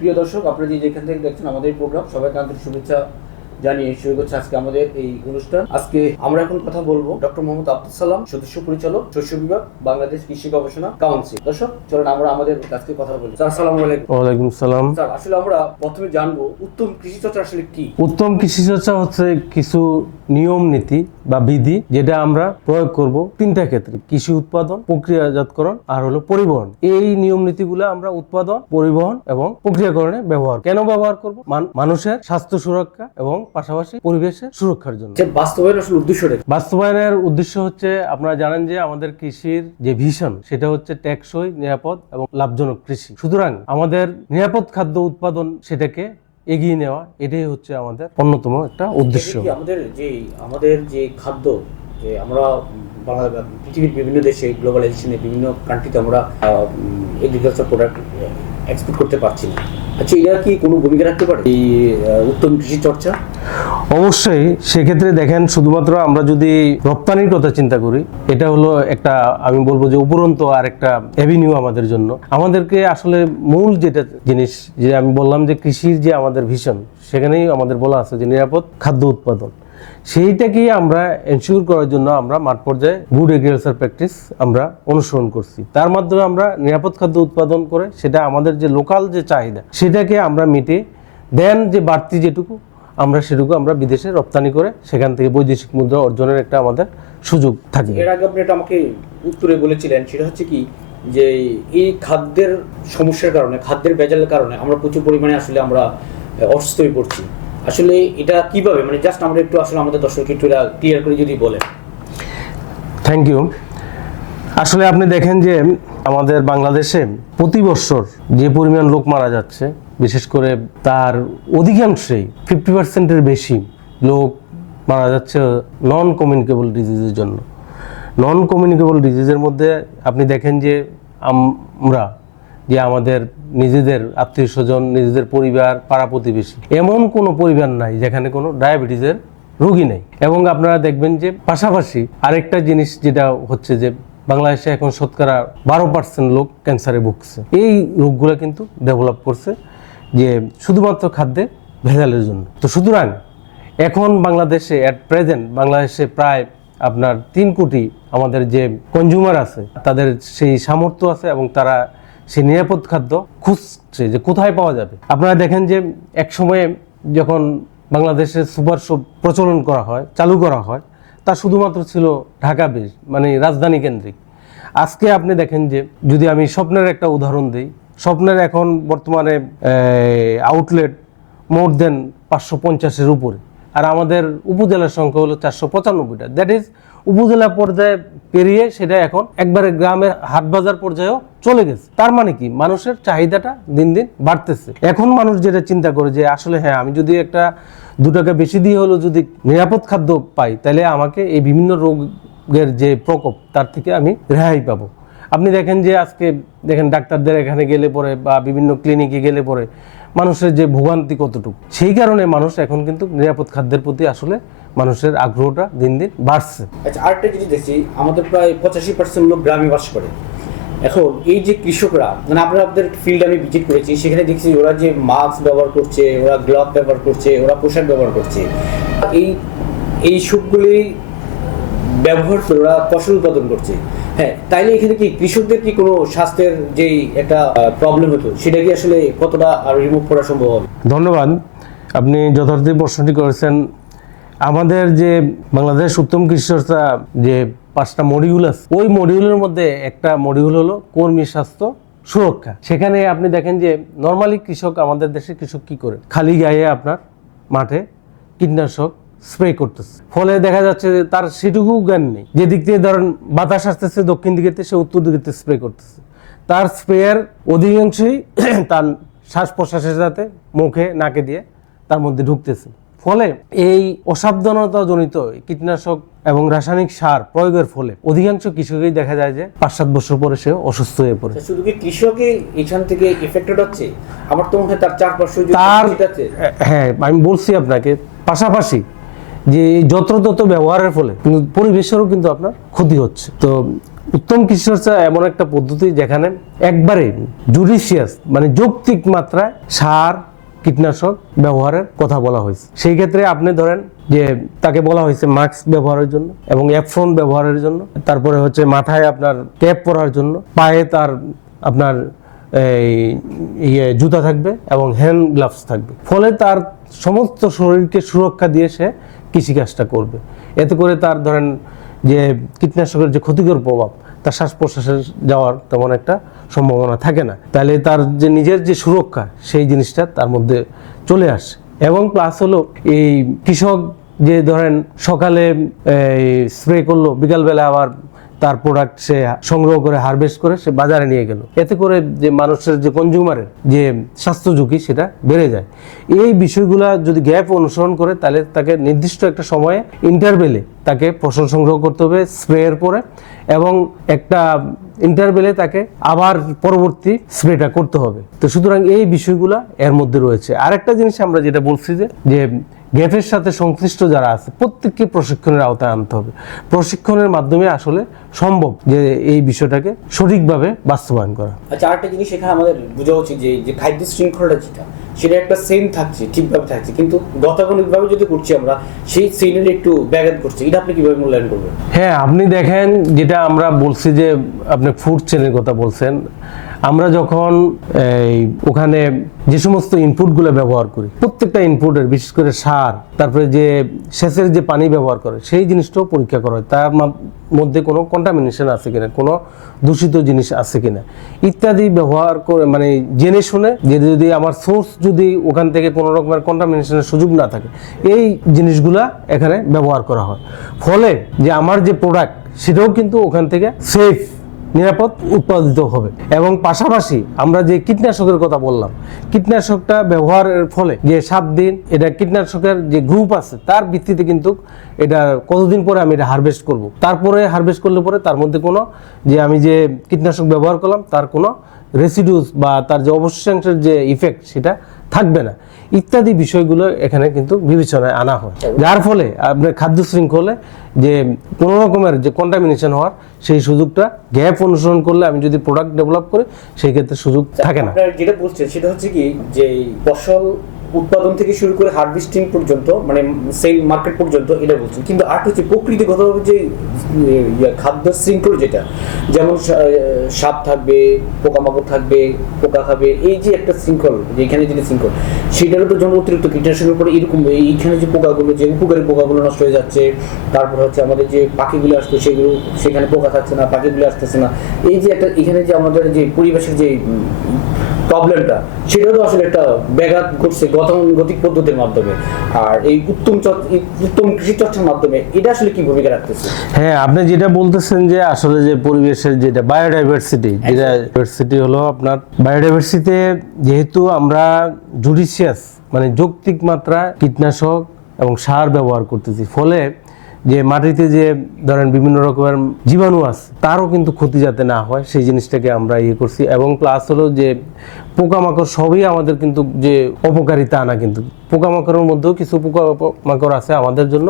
প্রিয় দর্শক, আপনারা যেখান থেকে দেখছেন আমাদের এই প্রোগ্রাম, সবাইকে আন্তরিক শুভেচ্ছা জানিয়ে শুরু করছে আজকে আমাদের এই অনুষ্ঠান। আজকে আমরা এখন কথা বলবো ডক্টর মোহাম্মদ আব্দুল সালাম, সদস্য পরিচালক, শস্য বিভাগ, বাংলাদেশ কৃষি গবেষণা কাউন্সিল। দর্শক চলুন আমরা আমাদের আজকে কথা বলি। স্যার আসসালামু আলাইকুম। ওয়ালাইকুম সালাম। স্যার আসলে আমরা প্রথমে জানবো উত্তম কৃষি চর্চা আসলে কি? উত্তম কৃষি চর্চা হচ্ছে কিছু নিয়ম নীতি বা বিধি যেটা আমরা প্রয়োগ করব তিনটা ক্ষেত্রে: কৃষি উৎপাদন, প্রক্রিয়াজাতকরণ আর হলো পরিবহন। এই নিয়ম নীতিগুলো আমরা উৎপাদন, পরিবহন এবং প্রক্রিয়াকরণে ব্যবহার কেন ব্যবহার করব? মানুষের স্বাস্থ্য সুরক্ষা এবং পাশাপাশি পরিবেশের সুরক্ষার জন্য। বাস্তবায়ন আসলে উদ্দেশ্যটা কি? বাস্তবায়নের উদ্দেশ্য হচ্ছে, আপনারা জানেন যে আমাদের কৃষির যে ভিশন সেটা হচ্ছে টেকসই, নিরাপদ এবং লাভজনক কৃষি। সুতরাং আমাদের নিরাপদ খাদ্য উৎপাদন সেটাকে এগিয়ে নেওয়া, এটাই হচ্ছে আমাদের অন্যতম একটা উদ্দেশ্য। আমাদের যে খাদ্য, যে আমরা পৃথিবীর বিভিন্ন দেশে, গ্লোবালাইজেশনে বিভিন্ন কান্ট্রিতে আমরা এগ্রিকালচার প্রোডাক্ট এক্সপোর্ট করতে পারছি না। আচ্ছা, এটা কি কোনো ভূমিকা রাখতে পারে এই উত্তম কৃষি চর্চা? অবশ্যই। সেক্ষেত্রে দেখেন, শুধুমাত্র আমরা যদি রপ্তানির কথা চিন্তা করি, এটা হলো একটা, আমি বলবো যে উপরন্ত আর একটা অ্যাভিনিউ আমাদের জন্য। আমাদেরকে আসলে মূল যেটা জিনিস, যে আমি বললাম যে কৃষির যে আমাদের ভিশন, সেখানেই আমাদের বলা আছে যে নিরাপদ খাদ্য উৎপাদন। সেইটাকে আমরা এনশিওর করার জন্য আমরা মাঠ পর্যায়ে গুড এগ্রিকালচার প্র্যাকটিস আমরা অনুসরণ করছি। তার মাধ্যমে আমরা নিরাপদ খাদ্য উৎপাদন করে সেটা আমাদের যে লোকাল যে চাহিদা সেটাকে আমরা মিটে দেন, যে বাড়তি যেটুকু আমরা সেটুকু আমরা বিদেশে রপ্তানি করে সেখান থেকে বৈদেশিক মুদ্রা অর্জনের একটা আমাদের সুযোগ থাকে। এর আগে আপনি এটা আমাকে উত্তরে বলেছিলেন, সেটা হচ্ছে কি যে এই খাদ্যের সমস্যার কারণে, খাদ্যের ভেজালের কারণে আমরা প্রচুর পরিমাণে আসলে আমরা অসুস্থ হয়ে পড়ছি। আসলে এটা কিভাবে, মানে জাস্ট আমরা একটু আসলে আমাদের দর্শককে একটু ক্লিয়ার করে যদি বলেন। Thank you. আসলে আপনি দেখেন যে আমাদের বাংলাদেশে প্রতি বছর যে পরিমাণ লোক মারা যাচ্ছে, বিশেষ করে তার অধিকাংশই 50%-এর বেশি লোক মারা যাচ্ছে নন কমিউনিকেবল ডিজিজের জন্য। নন কমিউনিকেবল ডিজিজের মধ্যে আপনি দেখেন যে আমরা যে আমাদের নিজেদের আত্মীয় স্বজন, নিজেদের পরিবার, পাড়া প্রতিবেশী, এমন কোনো পরিবার নাই যেখানে কোনো ডায়াবেটিসের রোগী নেই। এবং আপনারা দেখবেন যে পাশাপাশি আরেকটা জিনিস যেটা হচ্ছে যে বাংলাদেশে এখন শতকরা 12% লোক ক্যান্সারে ভুগছে। এই রোগগুলো কিন্তু ডেভেলপ করছে যে শুধুমাত্র খাদ্যে ভেজালের জন্য। তো সুতরাং এখন বাংলাদেশে অ্যাট প্রেজেন্ট বাংলাদেশে প্রায় আপনার 3 কোটি আমাদের যে কনজিউমার আছে, তাদের সেই সামর্থ্য আছে এবং তারা সেই নিরাপদ খাদ্য খুঁজছে যে কোথায় পাওয়া যাবে। আপনারা দেখেন যে এক সময়ে যখন বাংলাদেশে সুপার শপ প্রচলন করা হয়, চালু করা হয়, তা শুধুমাত্র ছিল ঢাকা বেস, মানে রাজধানী কেন্দ্রিক। আজকে আপনি দেখেন যে, যদি আমি স্বপ্নের একটা উদাহরণ দিই, স্বপ্নের এখন বর্তমানে আউটলেট মোর দেন 550-এর উপরে, আর আমাদের উপজেলার সংখ্যা হলো 495টা। দ্যাট ইজ উপজেলা পর্যায়ে পেরিয়ে সেটা এখন একবারে গ্রামের হাট বাজার পর্যায়েও চলে গেছে। তার মানে কি, মানুষের চাহিদাটা দিন দিন বাড়তেছে। এখন মানুষ যেটা চিন্তা করে যে আসলে হ্যাঁ, আমি যদি একটা 2 টাকা বেশি দিয়ে হলো যদি নিরাপদ খাদ্য পাই, তাহলে আমাকে এই বিভিন্ন রোগের যে প্রকোপ, তার থেকে আমি রেহাই পাবো। আপনি দেখেন যে আজকে দেখেন ডাক্তারদের এখানে গেলে পরে বা বিভিন্ন ক্লিনিকে গেলে পরে মানুষের যে ভোগান্তি কতটুকু, সেই কারণে মানুষ এখন কিন্তু নিরাপদ খাদ্যের প্রতি আসলে মানুষের আগ্রহটা দিন দিন বাড়ছে। আচ্ছা, আরেকটা জিনিস দেখছি, আমাদের প্রায় 85% লোক গ্রামে বাস করে। এখন এই যে কৃষকরা, মানে আপনাদের ফিল্ড আমি ভিজিট করেছি, সেখানে দেখছি ওরা যে মাস্ক ব্যবহার করছে, ওরা গ্লাভ ব্যবহার করছে, ওরা পোশাক ব্যবহার করছে, এই সবগুলি ব্যবহার করে ওরা ফসল উৎপাদন করছে। হ্যাঁ, তাইলে এখানে কি কৃষকদের কি কোনো স্বাস্থ্যের যেই একটা প্রবলেম হতো, সেটা কি আসলে কতটা আর রিমুভ করা সম্ভব হবে? ধন্যবাদ, আপনি যথার্থ প্রশ্নটি করেছেন। আমাদের যে বাংলাদেশ উত্তম কৃষি চর্চা যে 5টা মডিউল আছে, ওই মডিউলের মধ্যে একটা মডিউল হলো কর্মী স্বাস্থ্য সুরক্ষা। সেখানে আপনি দেখেন যে নর্মালি কৃষক, আমাদের দেশে কৃষক কি করে, খালি গায়ে আপনার মাঠে কীটনাশক স্প্রে করতেছে। ফলে দেখা যাচ্ছে যে তার সেটুকু জ্ঞান নেই, যে দিক থেকে ধরেন বাতাস আসতেছে দক্ষিণ দিকে, সে উত্তর দিকে স্প্রে করতেছে। তার স্প্রেয়ার অধিকাংশই তার শ্বাস প্রশ্বাসের সাথে মুখে নাকে দিয়ে তার মধ্যে ঢুকতেছে। ফলে এই অসাবধানতা জনিত কীটনাশক এবং রাসায়নিক সার প্রয়োগের ফলে অধিকাংশ কৃষকই দেখা যায় যে 5-7 বছর পরে সে অসুস্থ হয়ে পড়ে। শুধু কি কৃষকই এখান থেকে এফেক্টেড হচ্ছে? আমার তো মনে হয় তার চারপাশে হ্যাঁ, আমি বলছি আপনাকে, পাশাপাশি যে যত্রতত্র ব্যবহারের ফলে পরিবেশেরও কিন্তু আপনার ক্ষতি হচ্ছে। তো উত্তম কৃষি চর্চা এমন একটা পদ্ধতি যেখানে একবারে জুডিশিয়াস মানে যৌক্তিক মাত্রায় সার কীটনাশক ব্যবহারের কথা বলা হয়েছে। সেই ক্ষেত্রে আপনি ধরেন যে তাকে বলা হয়েছে মাস্ক ব্যবহারের জন্য এবং অ্যাপ্রন ব্যবহারের জন্য, তারপরে হচ্ছে মাথায় আপনার ক্যাপ পরার জন্য, পায়ে তার আপনার এই জুতা থাকবে এবং হ্যান্ড গ্লাভস থাকবে, ফলে তার সমস্ত শরীরকে সুরক্ষা দিয়ে সে কৃষিকাজটা করবে। এতে করে তার ধরেন যে কীটনাশকের যে ক্ষতিকর প্রভাব তার শ্বাস প্রশ্বাসে যাওয়ার তেমন একটা সম্ভাবনা থাকে না, তাহলে তার যে নিজের যে সুরক্ষা সেই জিনিসটা তার মধ্যে চলে আসে। এবং প্লাস হলো এই কৃষক যে ধরেন সকালে স্প্রে করলো, বিকালবেলা আবার তার প্রোডাক্ট সে সংগ্রহ করে হারভেস্ট করে সে বাজারে নিয়ে গেল, এতে করে যে মানুষের যে কনজিউমারের যে স্বাস্থ্য ঝুঁকি সেটা বেড়ে যায়। এই বিষয়গুলা যদি গ্যাপ অনুসরণ করে তাহলে তাকে নির্দিষ্ট একটা সময়ে ইন্টারভেলে তাকে ফসল সংগ্রহ করতে হবে স্প্রেয়ের পরে, এবং একটা ইন্টারভেলে তাকে আবার পরবর্তী স্প্রেটা করতে হবে। তো সুতরাং এই বিষয়গুলা এর মধ্যে রয়েছে। আরেকটা জিনিস আমরা যেটা বলছি যে গ্যাপের সাথে সংশ্লিষ্ট যারা আছে প্রত্যেককে প্রশিক্ষণের আওতায় আনতে হবে। প্রশিক্ষণের মাধ্যমে আসলে সম্ভব যে এই বিষয়টাকে সঠিকভাবে বাস্তবায়ন করা। আচ্ছা, আরেকটা জিনিস এখানে আমাদের বোঝা উচিত যে খাদ্য শৃঙ্খলাটা যেটা সেটা একটা সেম থাকছে, ঠিকভাবে থাকছে, কিন্তু গতানুগতিকভাবে যদি করছি আমরা সেই সেইনের একটু ব্যাঘাত ঘটছে, এটা আপনি কিভাবে মূল্যায়ন করবেন? হ্যাঁ, আপনি দেখেন যেটা আমরা বলছি যে আপনি ফুড চেনের কথা বলছেন, আমরা যখন ওখানে যে সমস্ত ইনপুটগুলো ব্যবহার করি প্রত্যেকটা ইনপুটের বিশেষ করে সার, তারপরে যে সেচের যে পানি ব্যবহার করে সেই জিনিসটাও পরীক্ষা করা হয়, তার মধ্যে কোনো কন্টামিনেশন আছে কিনা, কোনো দূষিত জিনিস আছে কিনা ইত্যাদি ব্যবহার করে মানে জেনে শুনে, যে যদি আমার সোর্স যদি ওখান থেকে কোনো রকমের কন্টামিনেশনের সুযোগ না থাকে এই জিনিসগুলা এখানে ব্যবহার করা হয়। ফলে যে আমার যে প্রোডাক্ট সেটাও কিন্তু ওখান থেকে সেফ নিরাপদ উৎপাদিত হবে। এবং পাশাপাশি আমরা যে কীটনাশকের কথা বললাম, কীটনাশকটা ব্যবহারের ফলে যে 7 দিন এটা কীটনাশকের যে গ্রুপ আছে তার ভিত্তিতে কিন্তু এটা কতদিন পরে আমি এটা হারভেস্ট করব, তারপরে হারভেস্ট করলে পরে তার মধ্যে কোনো যে আমি যে কীটনাশক ব্যবহার করলাম তার কোনো রেসিডিউস বা তার যে অবশিষ্টাংশের যে ইফেক্ট সেটা থাকবে না ইত্যাদি বিষয়গুলো এখানে কিন্তু বিবেচনায় আনা হয়, যার ফলে আপনার খাদ্য শৃঙ্খলে যে কোনো রকমের যে কন্টামিনেশন হওয়ার সেই সুযোগটা গ্যাপ অনুসরণ করলে আমি যদি প্রোডাক্ট ডেভেলপ করি সেই ক্ষেত্রে সুযোগ থাকে না। আপনারা যেটা বলছেন সেটা হচ্ছে কি যে ফসল উৎপাদন থেকে শুরু করে হারভেস্টিং পর্যন্ত মানে সেল মার্কেট পর্যন্ত এটা বলছেন, কিন্তু আর হচ্ছে প্রকৃতিগতভাবে যে খাদ্য শৃঙ্খল যেটা, যেমন সাপ থাকবে, পোকামাকড় থাকবে, পোকা খাবে, এই যে একটা শৃঙ্খল যে এখানে যেটা শৃঙ্খল সেটারও তো জন্য অতিরিক্ত কীটনাশকের উপরে এরকম এইখানে যে পোকাগুলো যে উপকারী পোকাগুলো নষ্ট হয়ে যাচ্ছে, তারপর হচ্ছে আমাদের যে পাখিগুলো আসতো সেগুলো সেখানে পোকা থাকছে না, পাখিগুলো আসতেছে না, এই যে একটা এখানে যে আমাদের যে পরিবেশের যে প্রবলেমটা সেটাও তো আসলে একটা ব্যাঘাত ঘটছে গতানুগতিক পদ্ধতির মাধ্যমে। আর এই উত্তম কৃষি চর্চার মাধ্যমে এটা আসলে কি ভূমিকা রাখতেছে? হ্যাঁ, আপনি যেটা বলতেছেন যে আসলে যে পরিবেশের যেটা বায়োডাইভার্সিটি, যেটা ডাইভার্সিটি হলো আপনার বায়োডাইভার্সিটিতে যেহেতু আমরা জুডিশিয়াস মানে যৌক্তিক মাত্রা কীটনাশক এবং সার ব্যবহার করতেছি, ফলে যে মাটিতে যে ধরেন বিভিন্ন রকমের জীবাণু আছে তারও কিন্তু ক্ষতি যাতে না হয় সেই জিনিসটাকে আমরা ইয়ে করছি। এবং প্লাস হলো যে পোকামাকড় সবই আমাদের কিন্তু যে অপকারী তা না, কিন্তু পোকামাকড়ের মধ্যেও কিছু পোকামাকড় আছে আমাদের জন্য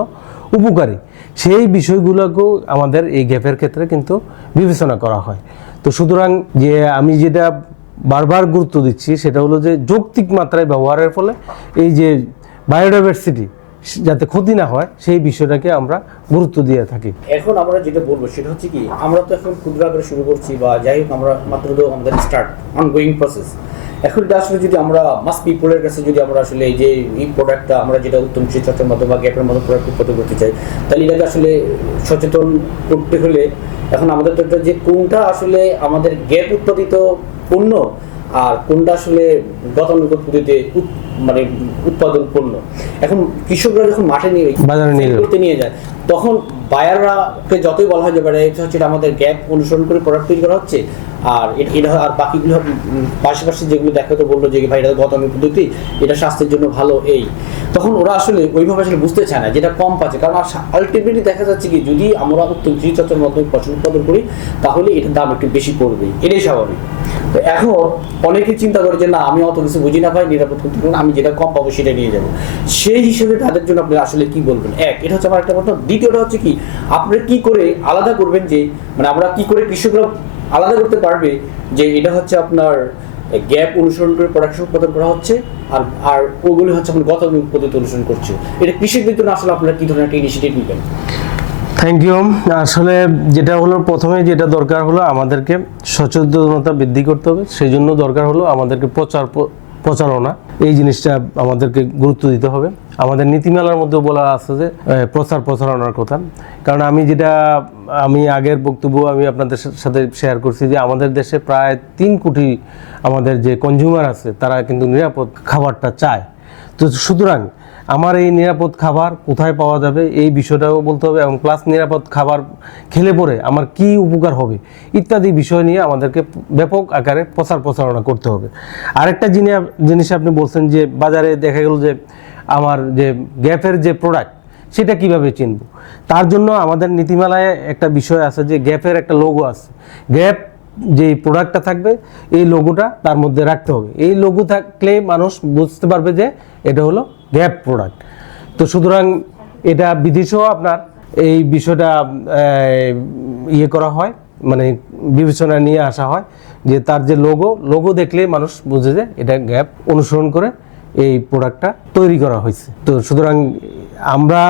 উপকারী, সেই বিষয়গুলোকেও আমাদের এই গ্যাপের ক্ষেত্রে কিন্তু বিবেচনা করা হয়। তো সুতরাং যে আমি যেটা বারবার গুরুত্ব দিচ্ছি সেটা হলো যে যৌক্তিক মাত্রায় ব্যবহারের ফলে এই যে বায়োডাইভার্সিটি যাতে ক্ষতি না হয় সেই বিষয়টাকে আমরা গুরুত্ব দিয়ে থাকি। এখন আমরা যেটা বলবো সেটা হচ্ছে কি আমরা তো এখন ক্ষুদ্র আকারে শুরু করছি বা যাই হোক আমরা মাত্র তো আমাদের স্টার্ট অনগোয়িং প্রসেস। এখন এটা আসলে যদি আমরা মাস পিপলের কাছে যদি আমরা আসলে এই যে এই প্রোডাক্টটা আমরা যেটা উত্তম কৃষি চর্চার মাধ্যমে বা গ্যাপের মতো প্রোডাক্ট উৎপাদন করতে চাই, তাহলে এটাকে আসলে সচেতন করতে হলে এখন আমাদের তো যে কোনটা আসলে আমাদের গ্যাপ উৎপাদিত পণ্য আর কোনটা আসলে গতানুগতিক পদ্ধতিতে মানে উৎপাদন পণ্য, এখন কৃষকরা যখন মাঠে নিয়ে বাজারে নিয়ে যায় তখন বায়াররাকে যতই বলা হয় যে এটা হচ্ছে আমাদের গ্যাপ অনুসরণ করে প্রোডাক্ট তৈরি করা হচ্ছে, আর এটা আর বাকিগুলো পাশাপাশি যেগুলো দেখাতে বললো যে ভাই এটা গতানুগতিক পদ্ধতি, এটা স্বাস্থ্যের জন্য ভালো, এই তখন ওরা আসলে ওইভাবে আসলে বুঝতে চায় না, যেটা কম পাচ্ছে। কারণ আলটিমেটলি দেখা যাচ্ছে কি যদি আমরা উত্তম কৃষি চর্চার মাধ্যমে ফসল উৎপাদন করি তাহলে এটার দাম একটু বেশি পড়বে, এটাই স্বাভাবিক। তো এখন অনেকে চিন্তা করে যে না আমি অত কিছু বুঝি না ভাই, নিরাপদ করতে পারবো না, আমি যেটা কম পাবো সেটা নিয়ে যাবো। সেই হিসেবে তাদের জন্য আপনি আসলে কি বলবেন? এটা হচ্ছে আমার একটা কথা। দ্বিতীয়টা হচ্ছে কি, আপনারা কি করে আলাদা করবেন যে মানে আমরা কি করে কৃষকরা আলাদা করতে পারবে যে এটা হচ্ছে আপনার গ্যাপ অনুসরণ করে প্রোডাকশন উৎপাদন করা হচ্ছে আর আর ওগুলো হচ্ছে আপনার গতানুগতিক পদ্ধতি অনুসরণ করছে। এটা কৃষকদের জন্য আসলে আপনারা কি ধরনের একটা ইনিশিয়েটিভ নেবেন? Thank you. আসলে যেটা হলো, প্রথমে যেটা দরকার হলো আমাদেরকে সচেতনতা বৃদ্ধি করতে হবে। সেই জন্য দরকার হলো আমাদেরকে প্রচারণা, এই জিনিসটা আমাদেরকে গুরুত্ব দিতে হবে। আমাদের নীতিমালার মধ্যে বলা আছে যে প্রচারণার কথা। কারণ আমি আগের বক্তব্য আমি আপনাদের সাথে শেয়ার করছি যে আমাদের দেশে প্রায় 3 কোটি আমাদের যে কনজিউমার আছে তারা কিন্তু নিরাপদ খাবারটা চায়। তো সুতরাং আমার এই নিরাপদ খাবার কোথায় পাওয়া যাবে এই বিষয়টাও বলতে হবে, এবং প্লাস নিরাপদ খাবার খেলে পরে আমার কি উপকার হবে ইত্যাদি বিষয় নিয়ে আমাদেরকে ব্যাপক আকারে প্রচারণা করতে হবে। আরেকটা জিনিস আপনি বলছেন যে বাজারে দেখা গেল যে আমার যে গ্যাপের যে প্রোডাক্ট সেটা কিভাবে চিনব, তার জন্য আমাদের নীতিমালায় একটা বিষয় আছে যে গ্যাপের একটা লোগো আছে। গ্যাপ যে প্রোডাক্টটা থাকবে এই লোগোটা তার মধ্যে রাখতে হবে। এই লোগো থাকলে মানুষ বুঝতে পারবে যে এটা হলো গ্যাপ প্রোডাক্ট। তো সুতরাং এটা বিদেশেও আপনার এই বিষয়টা করা হয়, মানে বিবেচনা নিয়ে আসা হয় যে তার যে লোগো দেখলে মানুষ বুঝে যে এটা গ্যাপ অনুসরণ করে এই প্রোডাক্টটা তৈরি করা হয়েছে। তো সুতরাং আমরা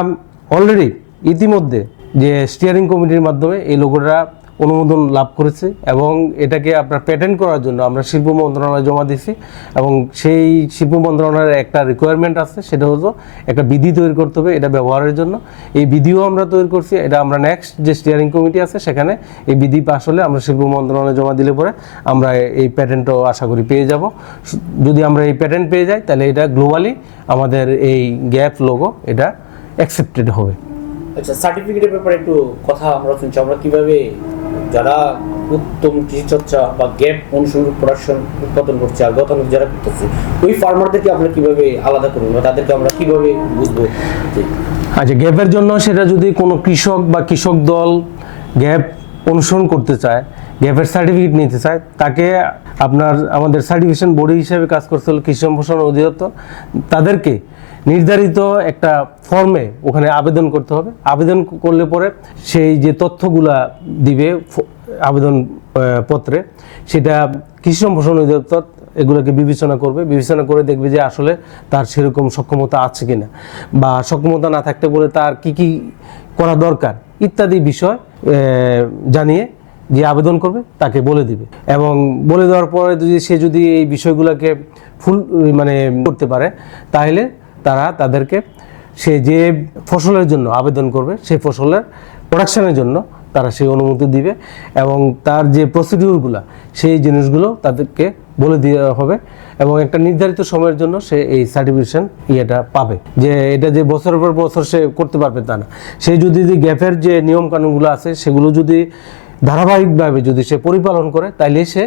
অলরেডি ইতিমধ্যে যে স্টিয়ারিং কমিটির মাধ্যমে এই লোগোটা অনুমোদন লাভ করেছে এবং এটাকে আপনার প্যাটেন্ট করার জন্য আমরা শিল্প মন্ত্রণালয়ে জমা দিয়েছি। এবং সেই শিল্প মন্ত্রণালয়ের একটা রিকোয়ারমেন্ট আছে, সেটা হলো একটা বিধি তৈরি করতে হবে এটা ব্যবহারের জন্য। এই বিধিও আমরা তৈরি করছি। এটা আমরা নেক্সট যে স্টিয়ারিং কমিটি আছে সেখানে এই বিধি পাস হলে আমরা শিল্প মন্ত্রণালয়ে জমা দিলে পরে আমরা এই প্যাটেন্টও আশা করি পেয়ে যাব। যদি আমরা এই প্যাটেন্ট পেয়ে যাই তাহলে এটা গ্লোবালি আমাদের এই গ্যাপ লোগো এটা অ্যাকসেপ্টেড হবে। আচ্ছা, সার্টিফিকেটের ব্যাপারে একটু কথা আমরা শুনছি। আমরা কিভাবে যারা উত্তম কৃষিচর্চা বা গ্যাপ অনুসরণ প্রোডাকশন উৎপাদন করছে আর গতানুগতিক যারা করতেছে ওই ফার্মারদেরকে আমরা কিভাবে আলাদা করবো বা তাদেরকে আমরা কিভাবে বুঝবো? আচ্ছা, গ্যাপের জন্য সেটা যদি কোনো কৃষক বা কৃষক দল গ্যাপ অনুসরণ করতে চায়, গ্যাপের সার্টিফিকেট নিতে চায়, তাকে আমাদের সার্টিফিকেশন বডি হিসেবে কাজ করতে হলো কৃষি সম্প্রসারণ অধিদপ্তর। তাদেরকে নির্ধারিত একটা ফর্মে ওখানে আবেদন করতে হবে। আবেদন করলে পরে সেই যে তথ্যগুলা দিবে আবেদন পত্রে, সেটা কৃষি সম্প্রসারণ অধিদপ্তর এগুলোকে বিবেচনা করবে। বিবেচনা করে দেখবে যে আসলে তার সেরকম সক্ষমতা আছে কিনা, বা সক্ষমতা না থাকতে বলে তার কি কি করা দরকার ইত্যাদি বিষয় জানিয়ে যে আবেদন করবে তাকে বলে দিবে। এবং বলে দেওয়ার পরে যদি এই বিষয়গুলোকে করতে পারে তাহলে তাদেরকে সে যে ফসলের জন্য আবেদন করবে সেই ফসলের প্রোডাকশনের জন্য তারা সেই অনুমতি দিবে। এবং তার যে প্রসিডিউরগুলো সেই জিনিসগুলো তাদেরকে বলে দেওয়া হবে এবং একটা নির্ধারিত সময়ের জন্য সে এই সার্টিফিকেশন পাবে। যে এটা যে বছরের পর বছর সে করতে পারবে তা না। সে যদি গ্যাপের যে নিয়ম কানুনগুলো আছে সেগুলো যদি ধারাবাহিকভাবে যদি সে পরিপালন করে তাহলে সে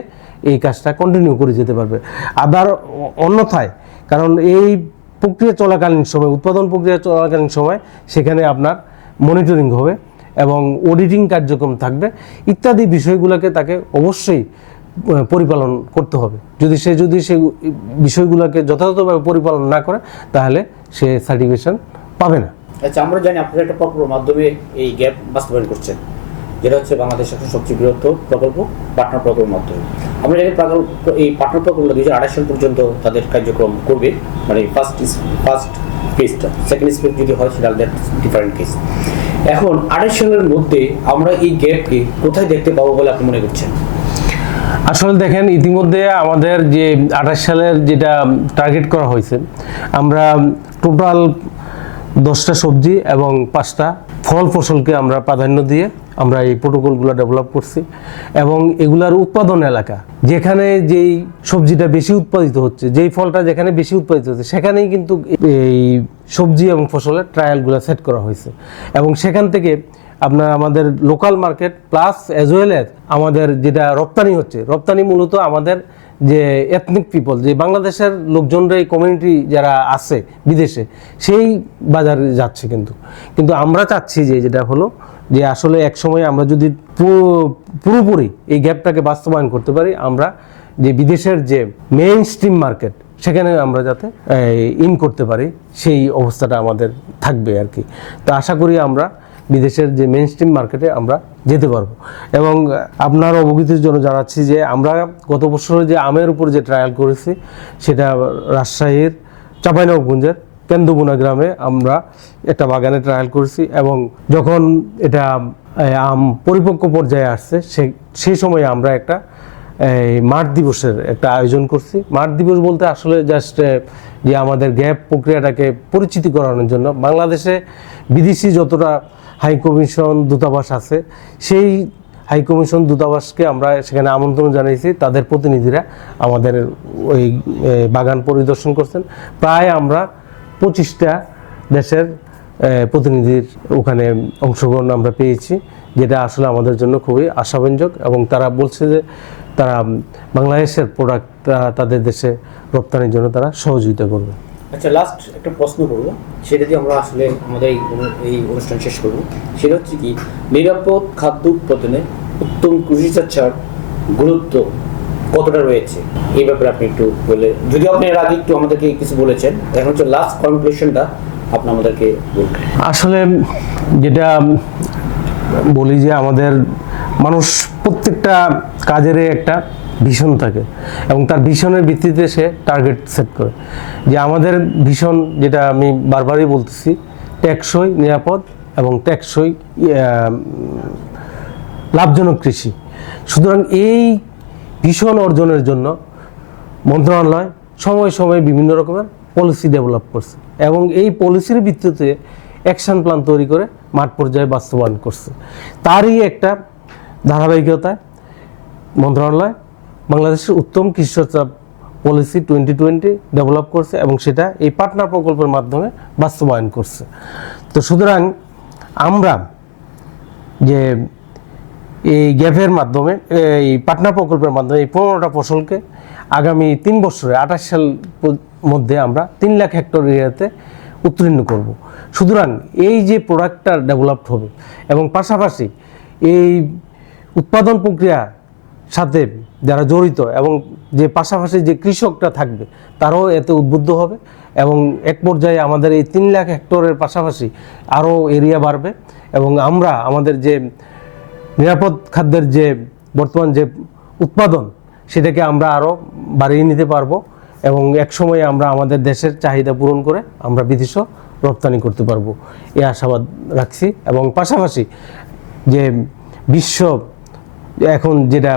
এই কাজটা কন্টিনিউ করে যেতে পারবে। আবার অন্যথায়, কারণ এই প্রক্রিয়া চলাকালীন সময়, উৎপাদন প্রক্রিয়া চলাকালীন সময় সেখানে আপনার মনিটরিং হবে এবং অডিটিং কার্যক্রম থাকবে ইত্যাদি বিষয়গুলোকে তাকে অবশ্যই পরিপালন করতে হবে। যদি সে বিষয়গুলোকে যথাযথভাবে পরিপালন না করে তাহলে সে সার্টিফিকেশন পাবে না। আচ্ছা, আমরা জানি আপনারা একটা প্রকল্পের মাধ্যমে এই গ্যাপ বাস্তবায়ন করছেন, যেটা হচ্ছে বাংলাদেশের সবচেয়ে বৃহত্তর প্রকল্প পার্টনার প্রকল্পের মাধ্যমে। আমরা জানি এই পার্টনার প্রকল্পটা 2028 সাল পর্যন্ত তাদের কার্যক্রম করবে, মানে ফার্স্ট ফেজটা। সেকেন্ড ফেজ যদি হয় সেটা ডিফারেন্ট কেস। এখন 28 সালের মধ্যে আমরা এই গ্যাপকে কোথায় দেখতে পাবো বলে আপনি মনে করছেন? আসলে দেখেন, ইতিমধ্যে আমাদের যে 28 সালের যেটা টার্গেট করা হয়েছে, আমরা টোটাল 10টা সবজি এবং 5টা ফল ফসলকে আমরা প্রাধান্য দিয়ে আমরা এই প্রোটোকলগুলো ডেভেলপ করছি। এবং এগুলার উৎপাদন এলাকা, যেখানে যেই সবজিটা বেশি উৎপাদিত হচ্ছে, যেই ফলটা যেখানে বেশি উৎপাদিত হচ্ছে, সেখানেই কিন্তু এই সবজি এবং ফসলের ট্রায়ালগুলো সেট করা হয়েছে। এবং সেখান থেকে আমাদের local market plus as well as আমাদের যেটা রপ্তানি হচ্ছে, রপ্তানি মূলত আমাদের যে এথনিক পিপল, যে বাংলাদেশের লোকজনরা এই কমিউনিটি যারা আছে বিদেশে, সেই বাজারে যাচ্ছে। কিন্তু আমরা চাচ্ছি যেটা হলো যে আসলে এক সময় আমরা যদি পুরোপুরি এই গ্যাপটাকে বাস্তবায়ন করতে পারি, আমরা যে বিদেশের যে মেইন স্ট্রিম মার্কেট সেখানে আমরা যাতে ইন করতে পারি সেই অবস্থাটা আমাদের থাকবে আর কি। তো আশা করি আমরা বিদেশের যে মেইন স্ট্রিম মার্কেটে আমরা যেতে পারবো। এবং আপনার অবগতির জন্য জানাচ্ছি যে আমরা গত বছরে যে আমের উপর যে ট্রায়াল করেছি সেটা রাজশাহীর চাঁপাইনবাবগঞ্জের কেন্দুবুনা গ্রামে আমরা একটা বাগানে ট্রায়াল করেছি, এবং যখন এটা আম পরিপক্ক পর্যায়ে আসছে সেই সময় আমরা একটা মাঠ দিবসের একটা আয়োজন করছি। মাঠ দিবস বলতে আসলে জাস্ট যে আমাদের গ্যাপ প্রক্রিয়াটাকে পরিচিতি করানোর জন্য বাংলাদেশে বিদেশি যতটা হাই কমিশন দূতাবাস আছে সেই হাই কমিশন দূতাবাসকে আমরা সেখানে আমন্ত্রণ জানিয়েছি, তাদের প্রতিনিধিরা আমাদের ওই বাগান পরিদর্শন করছেন। প্রায় আমরা 25টা দেশের প্রতিনিধির ওখানে অংশগ্রহণ আমরা পেয়েছি, যেটা আসলে আমাদের জন্য খুবই আশাব্যঞ্জক। এবং তারা বলছে যে তারা বাংলাদেশের প্রোডাক্ট তাদের দেশে রপ্তানির জন্য তারা সহযোগিতা করবে। আচ্ছা, লাস্ট একটা প্রশ্ন করবো, সেটা দিয়ে আমরা আসলে আমাদের এই অনুষ্ঠান শেষ করবো। সেটা হচ্ছে কি, নিরাপদ খাদ্য উৎপাদনে উত্তম কৃষি চর্চার গুরুত্ব কতটা রয়েছে এই ব্যাপারে আপনি একটু বলে, যদিও আপনি এর আগে একটু আমাদেরকে কিছু বলেছেন, এখন হচ্ছে লাস্ট কনক্লুশনটা আপনি আমাদেরকে বলবেন। আসলে যেটা বলি যে আমাদের মানুষ প্রত্যেকটা কাজের একটা ভিশন থাকে, এবং তার ভিশনের ভিত্তিতে সে টার্গেট সেট করে। যে আমাদের ভিশন, যেটা আমি বারবারই বলতেছি, টেকসই, নিরাপদ এবং টেকসই লাভজনক কৃষি। সুতরাং এই ভিশন অর্জনের জন্য মন্ত্রণালয় সময় সময় বিভিন্ন রকমের পলিসি ডেভেলপ করছে, এবং এই পলিসির ভিত্তিতে অ্যাকশন প্ল্যান তৈরি করে মাঠ পর্যায়ে বাস্তবায়ন করছে। তারই একটা ধারাবাহিকতায় মন্ত্রণালয় বাংলাদেশের উত্তম কৃষি চর্চা পলিসি 2020 ডেভেলপ করছে, এবং সেটা এই পার্টনার প্রকল্পের মাধ্যমে বাস্তবায়ন করছে। তো সুতরাং আমরা যে এই গ্যাপের মাধ্যমে, এই পার্টনার প্রকল্পের মাধ্যমে এই 15টা ফসলকে আগামী 3 বছরে 28 সাল মধ্যে আমরা 3 লাখ হেক্টর এরিয়াতে উত্তীর্ণ করব। সুতরাং এই যে প্রোডাক্টটা ডেভেলপড হবে, এবং পাশাপাশি এই উৎপাদন প্রক্রিয়া সাথে যারা জড়িত এবং যে পাশাপাশি যে কৃষকটা থাকবে তারাও এতে উদ্বুদ্ধ হবে, এবং এক পর্যায়ে আমাদের এই 3 লাখ হেক্টরের পাশাপাশি আরও এরিয়া বাড়বে, এবং আমরা আমাদের যে নিরাপদ খাদ্যের যে বর্তমান যে উৎপাদন সেটাকে আমরা আরও বাড়িয়ে নিতে পারবো, এবং এক সময়ে আমরা আমাদের দেশের চাহিদা পূরণ করে আমরা বিদেশেও রপ্তানি করতে পারবো, এই আশাবাদ রাখছি। এবং পাশাপাশি যে বিশ্ব এখন যেটা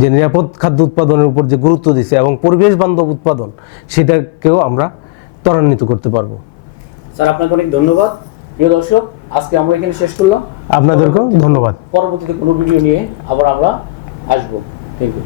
যে নিরাপদ খাদ্য উৎপাদনের উপর যে গুরুত্ব দিচ্ছে এবং পরিবেশ বান্ধব উৎপাদন, সেটাকেও আমরা ত্বরান্বিত করতে পারবো। স্যার, আপনাকে অনেক ধন্যবাদ। প্রিয় দর্শক, আজকে আমরা এখানে শেষ করলাম। আপনাদেরকেও ধন্যবাদ। পরবর্তীতে কোনো ভিডিও নিয়ে আবার আমরা আসবো। Thank you.